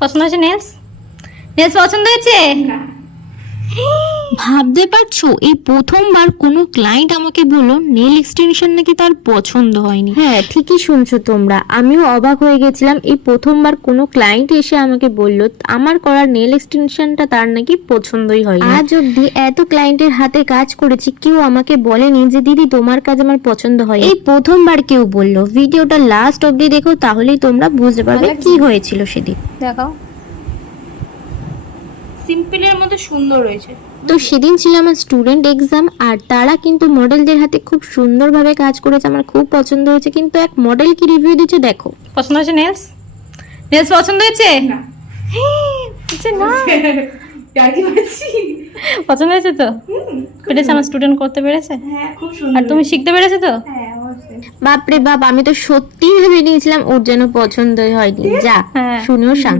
পছন্দ হয়েছে nails? Nails পছন্দ হয়েছে? ভাবতে পারছো এই প্রথমবার কোনো ক্লায়েন্ট আমাকে বললো নেল এক্সটেনশন নাকি তার পছন্দ হয়নি। হ্যাঁ ঠিকই শুনছো তোমরা, আমিও অবাক হয়ে গেছিলাম। এই প্রথমবার কোনো ক্লায়েন্ট এসে আমাকে বললো আমার করার নেল এক্সটেনশনটা তার নাকি পছন্দই হয়নি। আজ অব্দি এত ক্লায়েন্টের হাতে কাজ করেছি, কেউ আমাকে বলেনি যে দিদি তোমার কাজ আমার পছন্দ হয়। এই প্রথমবার কেউ বললো। ভিডিওটা লাস্ট অব্দি দেখো, তাহলেই তোমরা বুঝতে পারবে কি হয়েছিল সেদিন। দেখাও, সিম্পলের মধ্যে সুন্দর রয়েছে। তো সেদিন ছিল আমার স্টুডেন্ট এক্সাম, আর তারা কিন্তু মডেলদের হাতে খুব সুন্দরভাবে কাজ করেছে, আমার খুব পছন্দ হয়েছে। কিন্তু এক মডেল কি রিভিউ দিচ্ছে দেখো। পছন্দ হয়েছে নেলস? নেলস পছন্দ হয়েছে? না পছন্দ হয়েছে তো? পেরেছে আমার স্টুডেন্ট, করতে পেরেছে? হ্যাঁ খুব সুন্দর। আর তুমি শিখতে পেরেছো তো? হ্যাঁ অবশ্যই। বাপরে বাপ, আমি তো সত্যি ভেবে নিয়েছিলাম ওর যেন পছন্দই হয়নি। যা হ্যাঁ। শুনেও শান্তি।